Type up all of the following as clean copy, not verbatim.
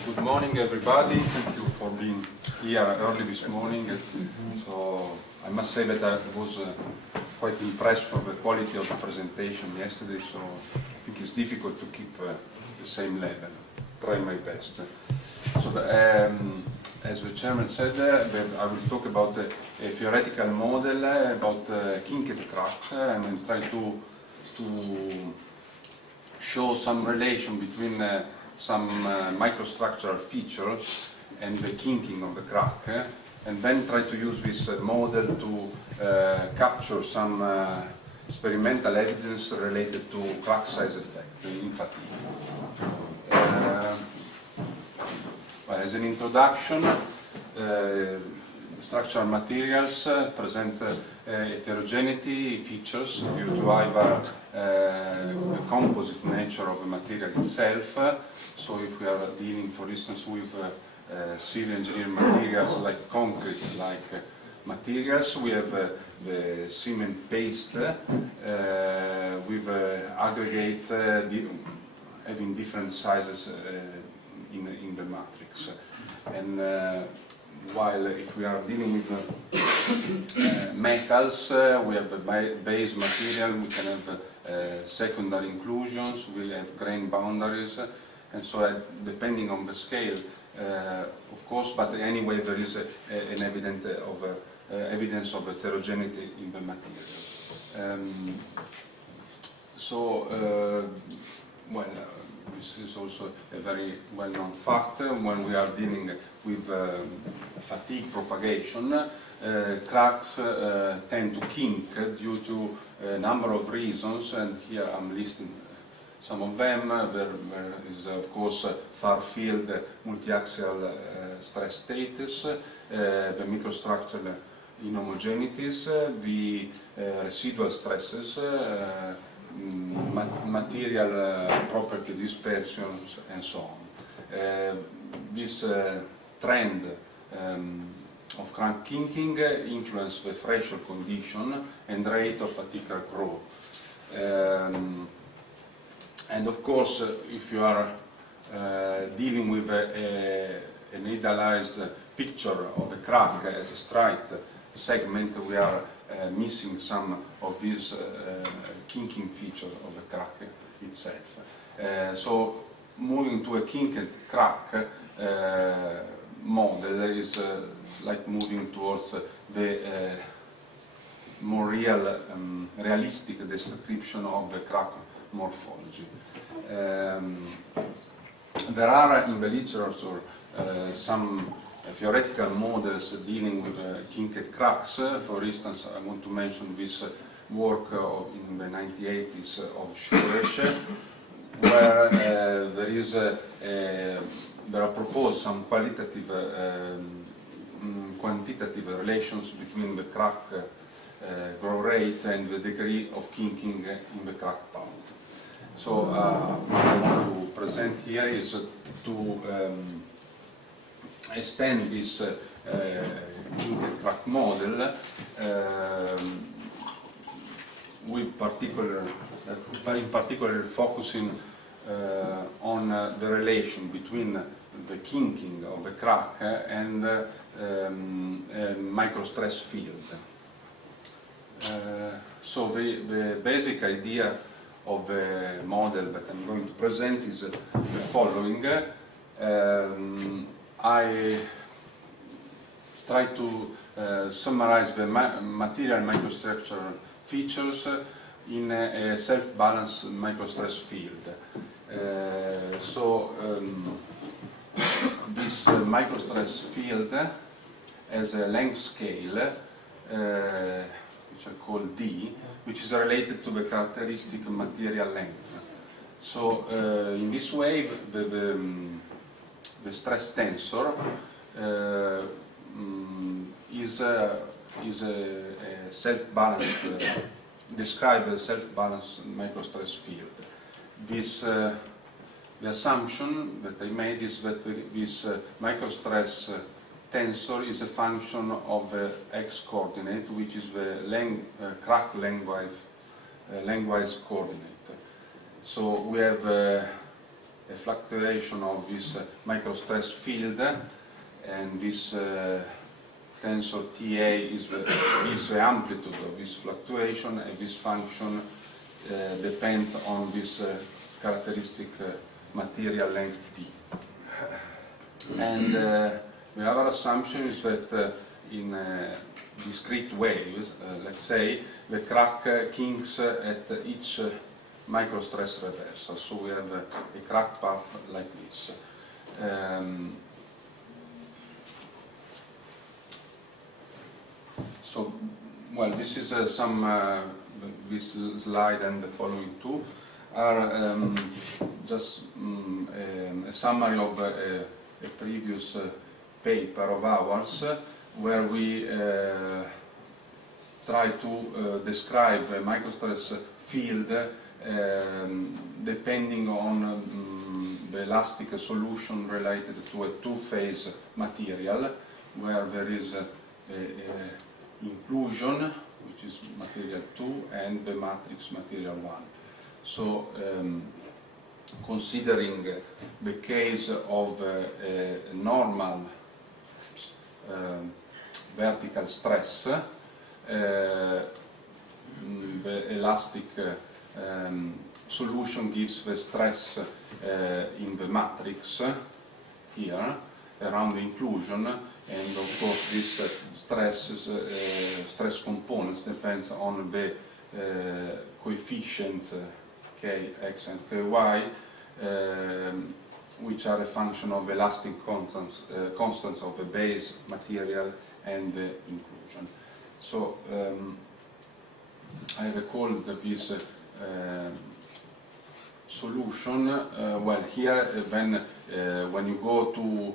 So good morning everybody, thank you for being here early this morning. So I must say that I was quite impressed for the quality of the presentation yesterday, so I think it's difficult to keep the same level. Try my best. So as the chairman said, I will talk about a theoretical model about kinked cracks, and I'm trying to show some relation between some microstructural features and the kinking of the crack, and then try to use this model to capture some experimental evidence related to crack size effect in fatigue. Well, as an introduction, structural materials present heterogeneity features due to either the composite nature of the material itself. So if we are dealing, for instance, with civil engineering materials like concrete, like materials, we have the cement paste with aggregates having different sizes in the matrix. And while if we are dealing with metals, we have the base material, we can have secondary inclusions, we have grain boundaries, and so depending on the scale, of course, but anyway there is an evidence of heterogeneity in the material. Well, this is also a very well-known fact. When we are dealing with fatigue propagation, cracks tend to kink due to a number of reasons, and here I'm listing some of them. There is, of course, far-field multi-axial stress status, the microstructural inhomogeneities, the residual stresses, material property dispersions, and so on. This trend of crack kinking influence the threshold condition and rate of fatigue crack growth. And of course, if you are dealing with an idealized picture of a crack as a straight segment, we are missing some of these kinking features of the crack itself. So moving to a kinked crack model is like moving towards the more realistic description of the crack morphology. There are in the literature some theoretical models dealing with kinked cracks. For instance, I want to mention this work in the 1980s of Suresh, where there are proposed some quantitative relations between the crack growth rate and the degree of kinking in the crack path. So what I want to present here is to extend this kinked crack model with in particular focusing on the relation between the kinking of the crack and microstress field. So the basic idea of the model that I'm going to present is the following. I try to summarize the material microstructural features in a self-balanced microstress field. This microstress field has a length scale, which I call D, which is related to the characteristic material length. So in this way, the stress tensor is a self-balanced, describe a self-balanced microstress field. The assumption that I made is that this microstress tensor is a function of the x-coordinate, which is the crack lengthwise coordinate. So we have a fluctuation of this microstress field, and this tensor TA is the amplitude of this fluctuation, and this function depends on this characteristic material length T. And the other assumption is that in discrete waves, let's say, the crack kinks at each microstress reversal. So we have a crack path like this. So, well, this is this slide and the following two are just a summary of a previous paper of ours where we try to describe a microstress field depending on the elastic solution related to a two-phase material where there is a inclusion, which is material 2, and the matrix material 1. So considering the case of a normal vertical stress, the elastic solution gives the stress in the matrix here around the inclusion, and of course this stress components depends on the coefficients k, x and ky, which are a function of elastic constants of the base material and the inclusion. So I recall that this solution, well, here when you go to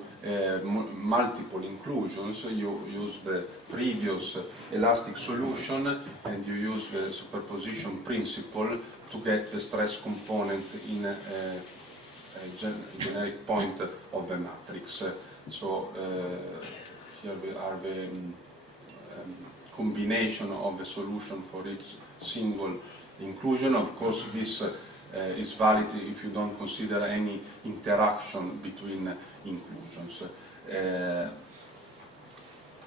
multiple inclusions, you use the previous elastic solution and you use the superposition principle to get the stress components in a generic point of the matrix. So here we are the combination of the solution for each single inclusion. Of course, this is valid if you don't consider any interaction between inclusions.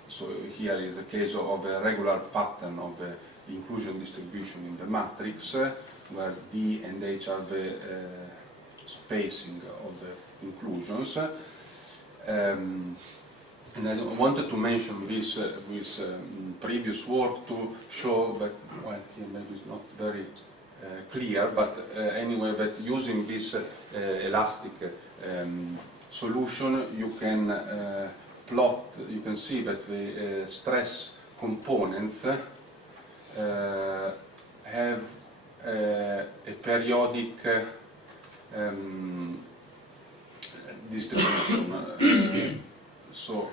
So here is a case of a regular pattern of the inclusion distribution in the matrix, where D and H are the spacing of the inclusions. And I wanted to mention this previous work to show that, well, here maybe it's not very clear, but anyway, that using this elastic solution, you can plot, you can see that the stress components have a periodic distribution. So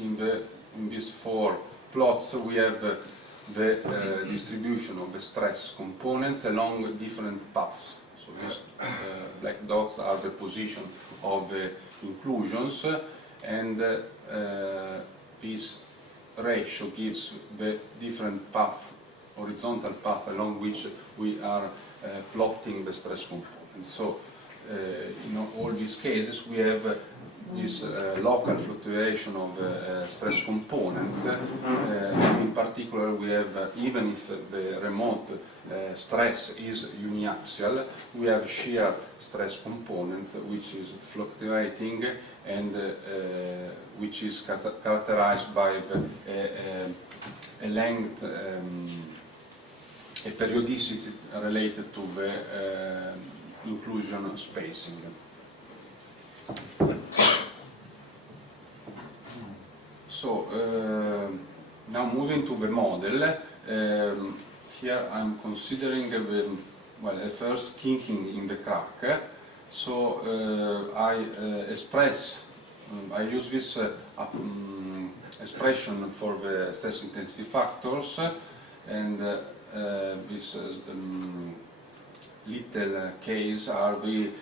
in these four plots we have the distribution of the stress components along different paths. So these black dots are the position of the inclusions, and this ratio gives the different path, horizontal path along which we are plotting the stress components. So in all these cases we have this local fluctuation of stress components, and in particular we have, even if the remote stress is uniaxial, we have shear stress components which is fluctuating and which is characterized by a length, a periodicity related to the inclusion spacing. So now moving to the model, here I'm considering well, first kinking in the crack. So I use this expression for the stress intensity factors, and this little k's are the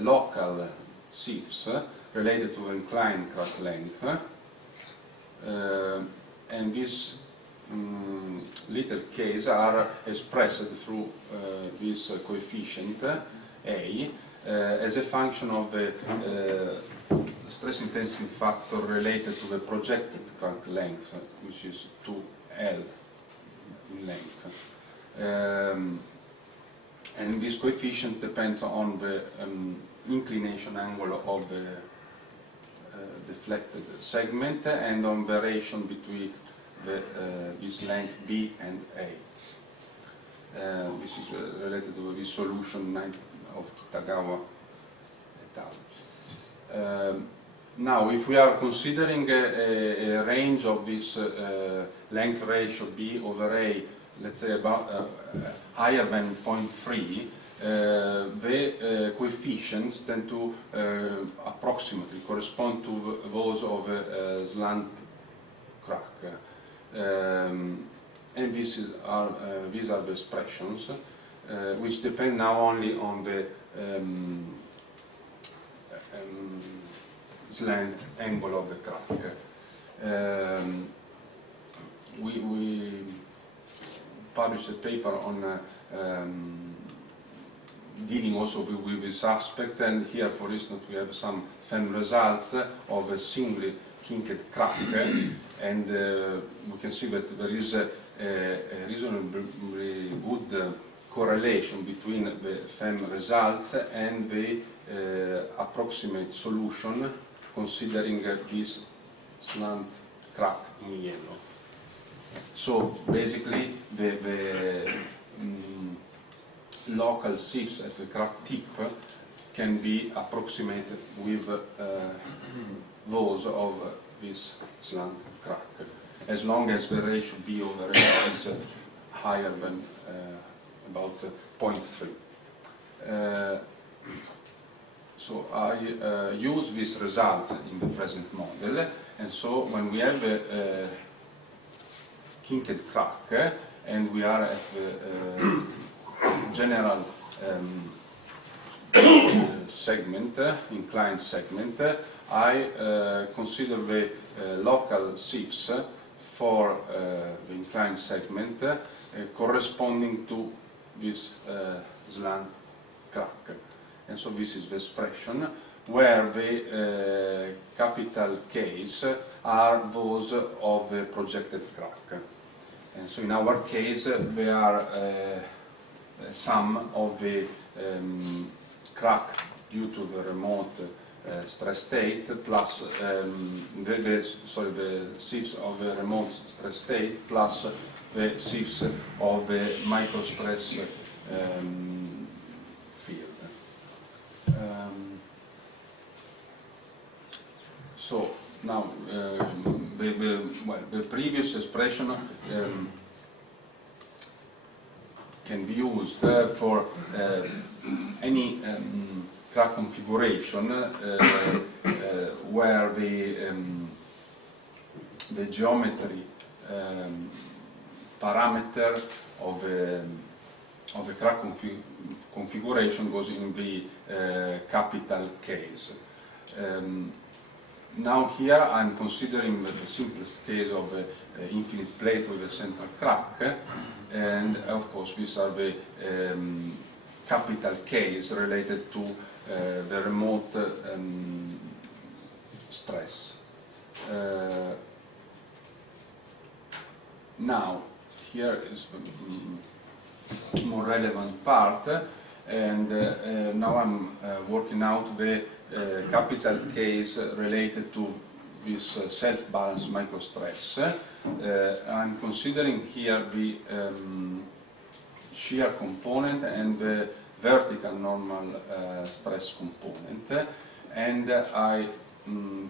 local shifts related to inclined crack length. And these little k's are expressed through this coefficient, A as a function of the stress intensity factor related to the projected crack length, which is 2L in length. And this coefficient depends on the inclination angle of the deflected segment and on variation between this length B and A. This is related to this solution of Kitagawa et al. Now, if we are considering a range of this length ratio B over A, let's say about higher than 0.3, the coefficients tend to approximately correspond to those of a slant crack. And these are the expressions which depend now only on the slant angle of the crack. We published a paper on dealing also with this aspect, and here, for instance, we have some results of a singly kinked crack, and we can see that there is a reasonably good correlation between the FEM results and the approximate solution, considering this slant crack in yellow. So basically, the local sieves at the crack tip can be approximated with those of this slant crack, as long as the ratio B over A is higher than about 0.3. So I use this result in the present model, and so when we have a kinked crack and we are at the general segment, inclined segment, I consider the local sieves for the inclined segment corresponding to this slant crack. And so this is the expression where the capital K's are those of the projected crack. And so in our case, they are sum of the crack due to the remote stress state plus the sieves of the remote stress state plus the sieves of the microstress field. So now the previous expression can be used for any crack configuration where the geometry parameter of the crack configuration goes in the capital case. Now here I'm considering the simplest case of an infinite plate with a central crack, and of course these are the capital K's related to the remote stress. Now here is the more relevant part, and now I'm working out the capital K's related to this self-balanced microstress. I'm considering here the shear component and the vertical normal stress component, and I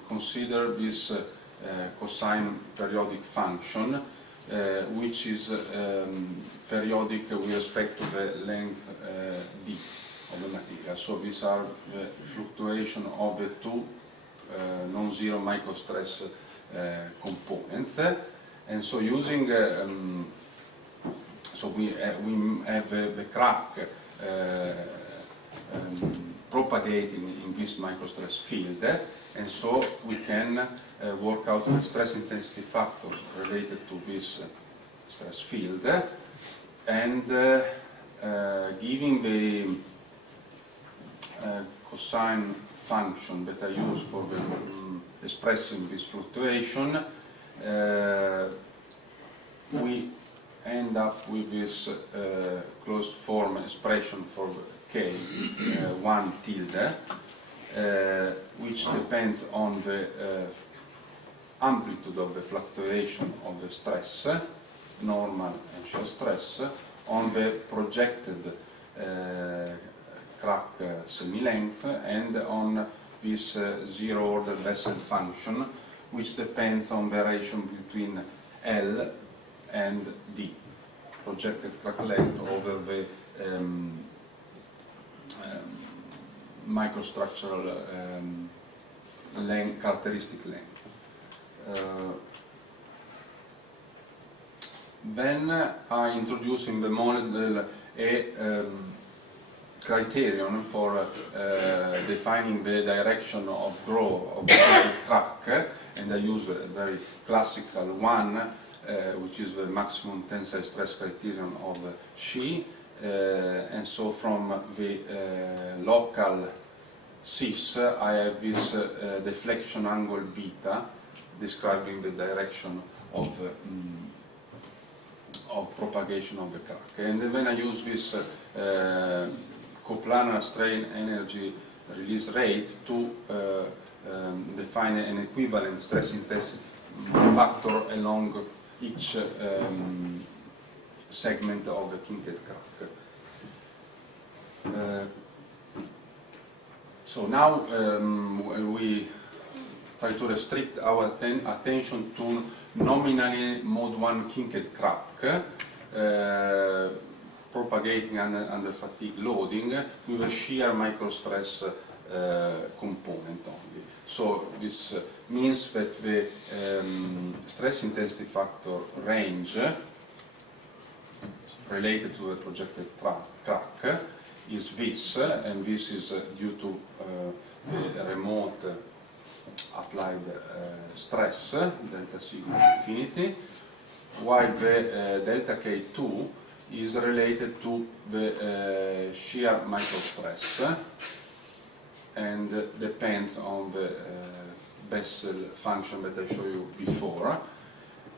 consider this cosine periodic function, which is periodic with respect to the length d of the material. So these are the fluctuation of the two non-zero microstress components, and so using so we have the crack propagating in this microstress field, and so we can work out the stress intensity factors related to this stress field, and giving the cosine function that I use for expressing this fluctuation, we end up with this closed form expression for k, 1 tilde, which depends on the amplitude of the fluctuation of the stress, normal and shear stress, on the projected crack semi-length, and on this zero-order Bessel function, which depends on the relation between L and D, projected crack length over the microstructural characteristic length. Then I introduce in the model a criterion for defining the direction of growth of the crack, and I use a very classical one, which is the maximum tensile stress criterion of Xi, and so from the local SIFs I have this deflection angle beta describing the direction of propagation of the crack. And then I use this coplanar strain energy release rate to define an equivalent stress intensity factor along each segment of the kinked crack. So now we try to restrict our attention to nominally mode 1 kinked crack, propagating under fatigue loading with a shear microstress component only. So this means that the stress intensity factor range related to the projected crack is this, and this is due to the remote applied stress, delta sigma infinity, while the delta K2 is related to the shear microstress and depends on the Bessel function that I showed you before.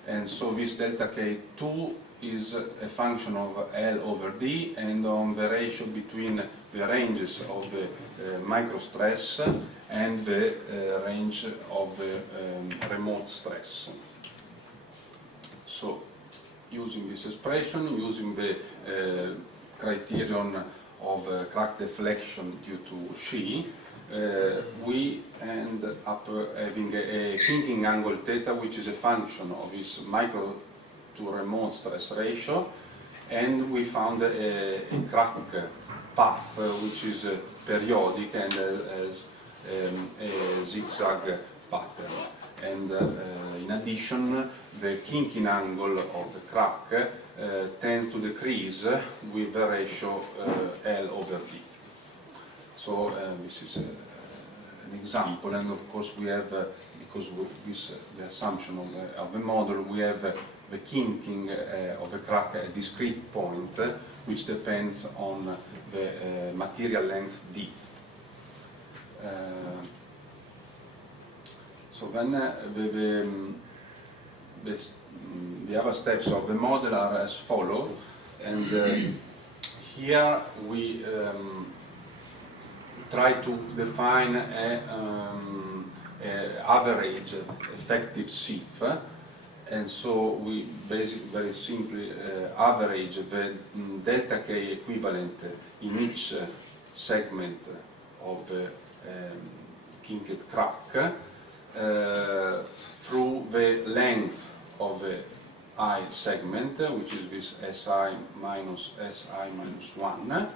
And so this delta K2 is a function of L over D and on the ratio between the ranges of the microstress and the range of the remote stress. So using this expression, using the criterion of crack deflection due to Xi, we end up having a kinking angle theta, which is a function of this micro to remote stress ratio, and we found a crack path which is periodic and has a zigzag pattern. And in addition, the kinking angle of the crack tends to decrease with the ratio L over D. So this is an example, and of course we have, because with this, the assumption of the model, we have the kinking of the crack at a discrete point, which depends on the material length D. So then the other steps of the model are as follows, and here we try to define an average effective SIF, and so we basically very simply average the delta K equivalent in each segment of the kinked crack through the length of the I segment, which is this SI minus 1,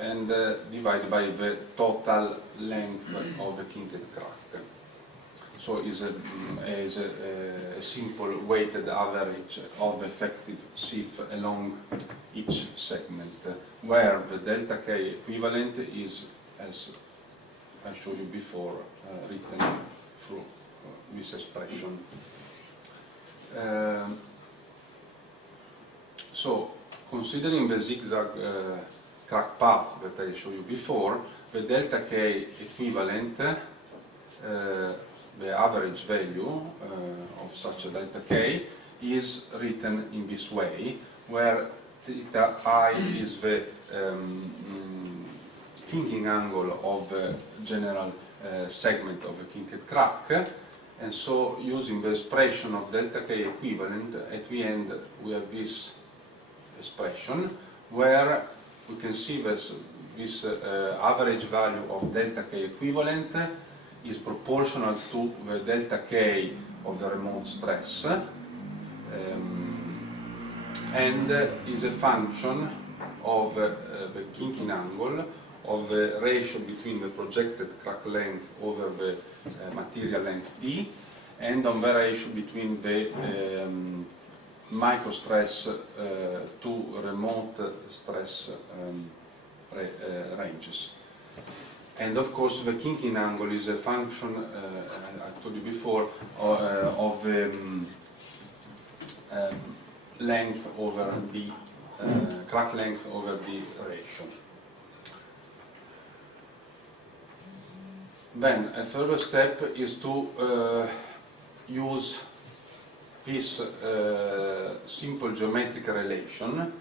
and divided by the total length of the kinked crack. So it's a simple weighted average of effective SIF along each segment, where the delta K equivalent is, as I showed you before, written through this expression. So, considering the zigzag crack path that I showed you before, the delta K equivalent, the average value of such a delta K, is written in this way, where theta I is the kinking angle of the general segment of a kinked crack, and so using the expression of delta K equivalent, at the end we have this expression where we can see this average value of delta K equivalent is proportional to the delta K of the remote stress, and is a function of the kinking angle, of the ratio between the projected crack length over the material length D, and on the ratio between the microstress to remote stress ranges. And of course the kinking angle is a function, I told you before, of the length over the crack length over the ratio. Then a further step is to use this simple geometric relation,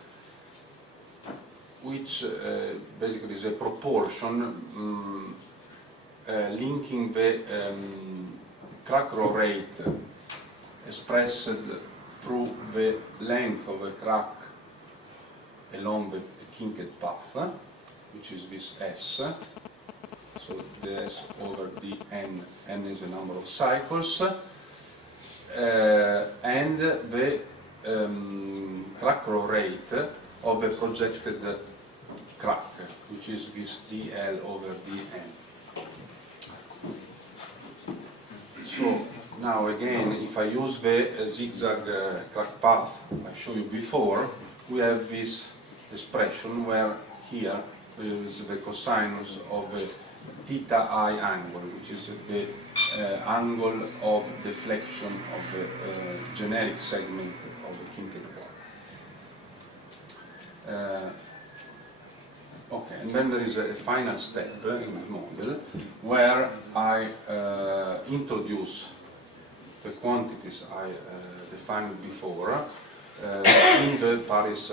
which basically is a proportion linking the crack growth rate expressed through the length of a crack along the kinked path, which is this S. So the S over the N, N is the number of cycles, and the crack growth rate of the projected crack, which is this dl over dn. So now again, if I use the zigzag crack path I showed you before, we have this expression where here is the cosinus of the theta I angle, which is the angle of deflection of the generic segment of the kinked crack. Okay, and then there is a final step in the model where I introduce the quantities I defined before in the Paris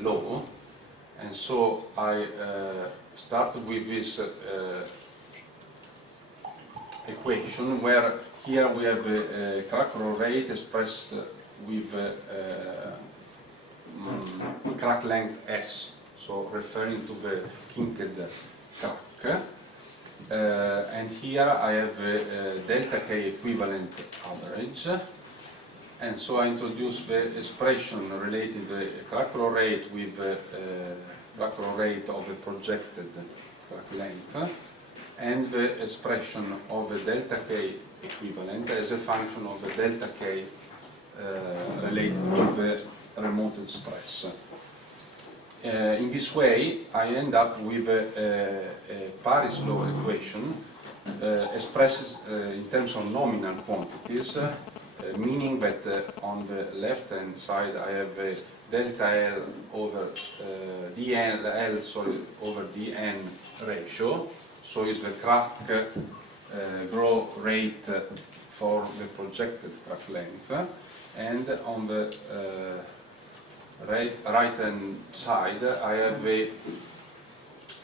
law, and so I start with this equation where here we have a crack growth rate expressed with crack length S, so referring to the kinked crack, and here I have a delta K equivalent average, and so I introduce the expression relating the crack growth rate with the crack growth rate of the projected crack length, and the expression of the delta K equivalent as a function of the delta K related to the remote stress. In this way, I end up with a Paris law equation expressed in terms of nominal quantities, meaning that on the left-hand side I have a delta L over dN, over dN ratio, so is the crack growth rate for the projected crack length, and on the right-hand side I have the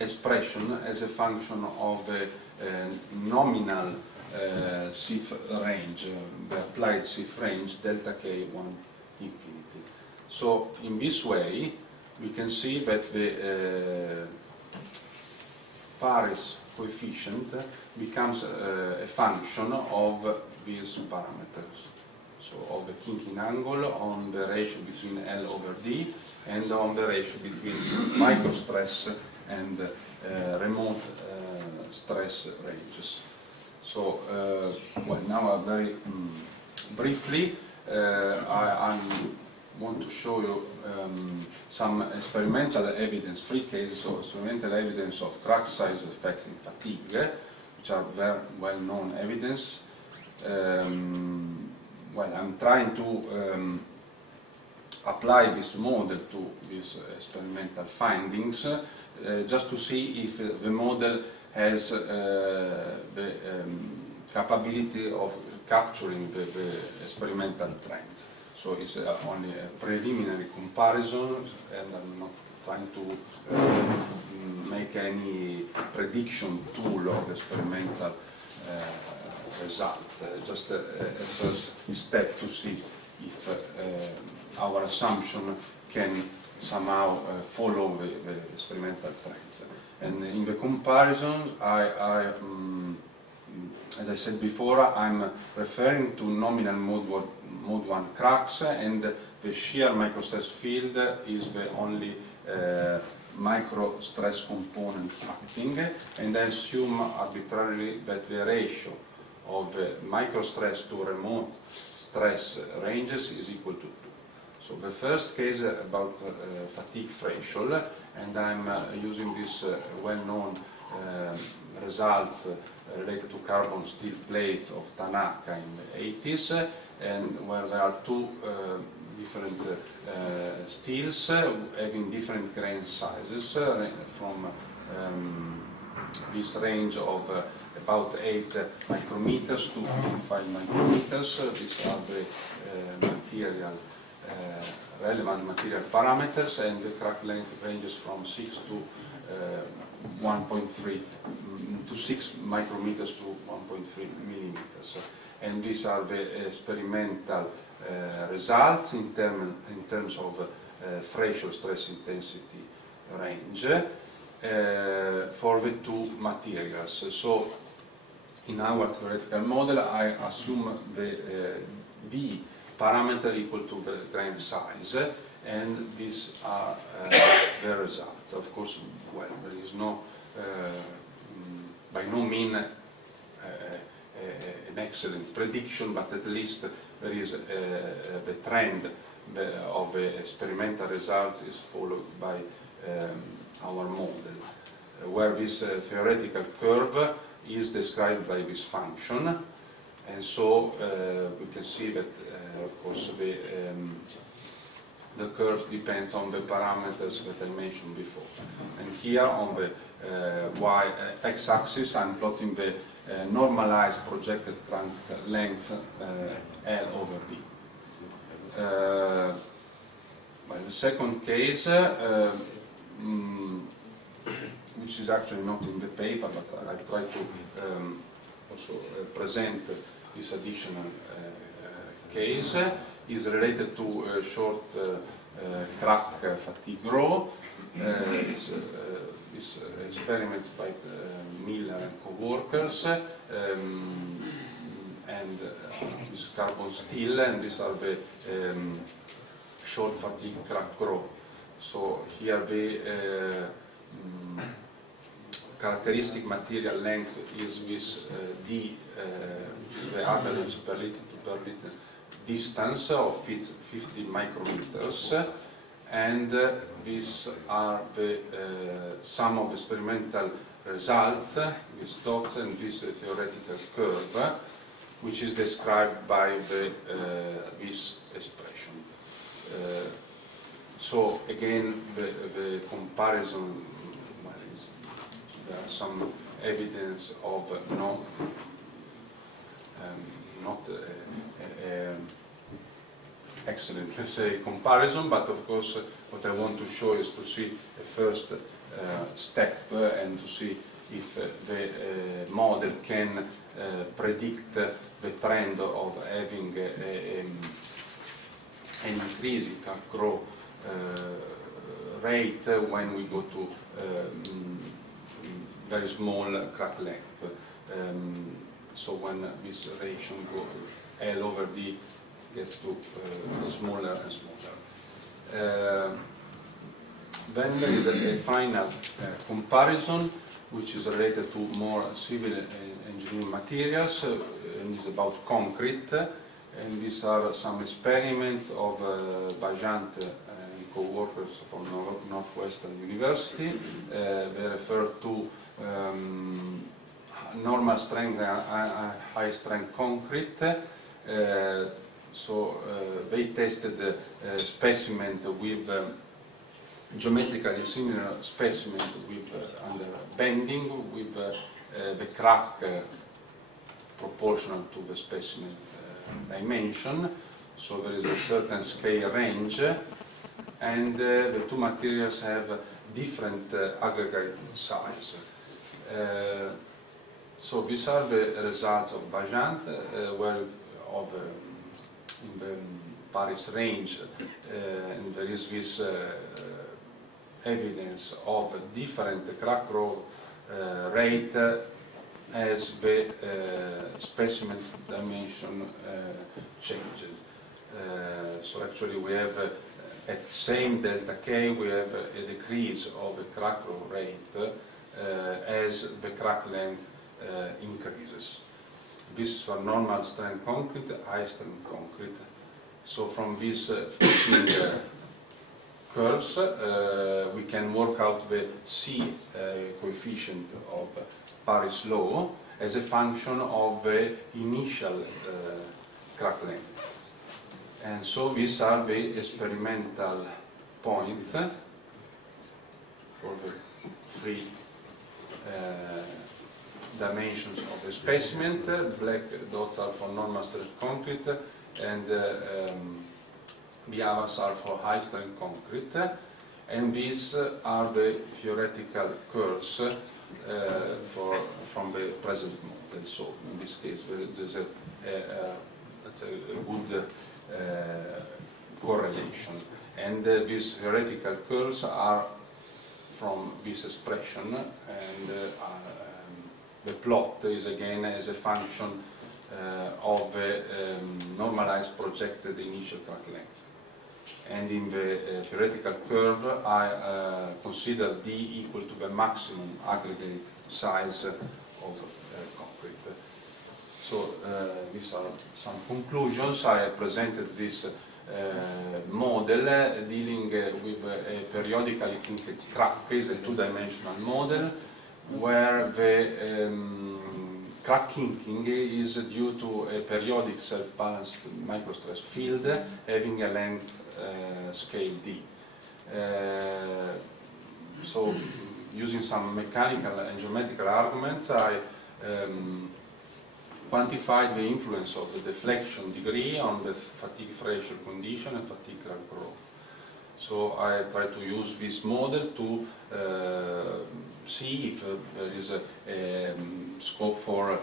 expression as a function of the nominal SIF range, the applied SIF range delta K1 infinity. So in this way we can see that the Paris coefficient becomes a function of these parameters. So of the kinking angle on the ratio between L over D and on the ratio between microstress and remote stress ranges. So, well, now very briefly, I want to show you some experimental evidence, 3 cases of experimental evidence of crack size effects in fatigue, which are very well-known evidence. Well, I'm trying to apply this model to these experimental findings, just to see if the model has the capability of capturing the experimental trends. So it's only a preliminary comparison, and I'm not trying to make any prediction tool of experimental results, just a first step to see if our assumption can somehow follow the experimental trends. And in the comparison, as I said before, I'm referring to nominal mode 1 cracks, and the shear microstress field is the only microstress component acting, and I assume arbitrarily that the ratio of microstress to remote stress ranges is equal to 2. So the first case about fatigue threshold, and I'm using this well-known results related to carbon steel plates of Tanaka in the 80s, and where there are two different steels having different grain sizes from this range of about 8 micrometers to 55 micrometers. These are the relevant material parameters, and the crack length ranges from 6 to 1.3 to 6 micrometers to 1.3 millimeters. And these are the experimental results in terms of threshold stress intensity range for the two materials. So in our theoretical model, I assume the D parameter equal to the grain size, and these are the results. Of course, well, there is no, by no means an excellent prediction, but at least there is the trend of the experimental results is followed by our model, where this theoretical curve is described by this function, and so we can see that of course the curve depends on the parameters that I mentioned before. And here on the x-axis I'm plotting the normalized projected crank length L over D. Well, the second case, which is actually not in the paper, but I try to also present this additional case, is related to short crack fatigue row. This experiments by Miller and co-workers, and this carbon steel, and these are the short fatigue crack row. So here the characteristic material length is this D, which is the average per liter to per liter distance of 50 micrometers, and these are the sum of experimental results, these dots and this theoretical curve, which is described by this expression. So again, the comparison, well, there are some evidence of not excellent, let's say, comparison, but of course what I want to show is to see a first step and to see if the model can predict the trend of having an increasing crack growth rate when we go to very small crack length. So when this ratio L over D gets to smaller and smaller. Then there is a final comparison, which is related to more civil engineering materials, and is about concrete. And these are some experiments of Bajant and co-workers from Northwestern University. They refer to normal strength and high strength concrete. So they tested specimen with geometrically similar specimen with under bending with the crack proportional to the specimen dimension. So there is a certain scale range, and the two materials have different aggregate size. So these are the results of Bajant, in the Paris range, and there is this evidence of different crack growth rate as the specimen dimension changes. So actually we have at same delta K we have a decrease of the crack growth rate as the crack length increases. This is for normal strength concrete, high strength concrete. So from these fitting curves we can work out the C coefficient of Paris law as a function of the initial crack length. And so these are the experimental points for the three dimensions of the specimen. Black dots are for normal strength concrete, and the others are for high strength concrete. And these are the theoretical curves from the present model. So in this case, there's a good correlation. And these theoretical curves are from this expression, and the plot is again as a function of the normalized projected initial crack length. And in the theoretical curve, I consider D equal to the maximum aggregate size of concrete. So these are some conclusions. I presented this model dealing with a periodically kinked crack. Is a two-dimensional model where the crack kinking is due to a periodic self-balanced microstress field having a length scale D. So using some mechanical and geometrical arguments, I quantified the influence of the deflection degree on the fatigue threshold condition and fatigue crack growth. So I try to use this model to see if there is a scope for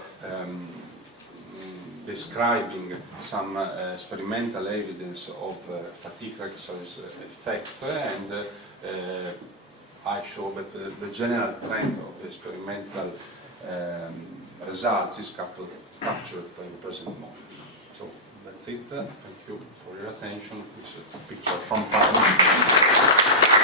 describing some experimental evidence of fatigue exercise effects, and I show that the general trend of the experimental results is captured by the present model. So that's it. Thank you for your attention. This is a picture from Paris.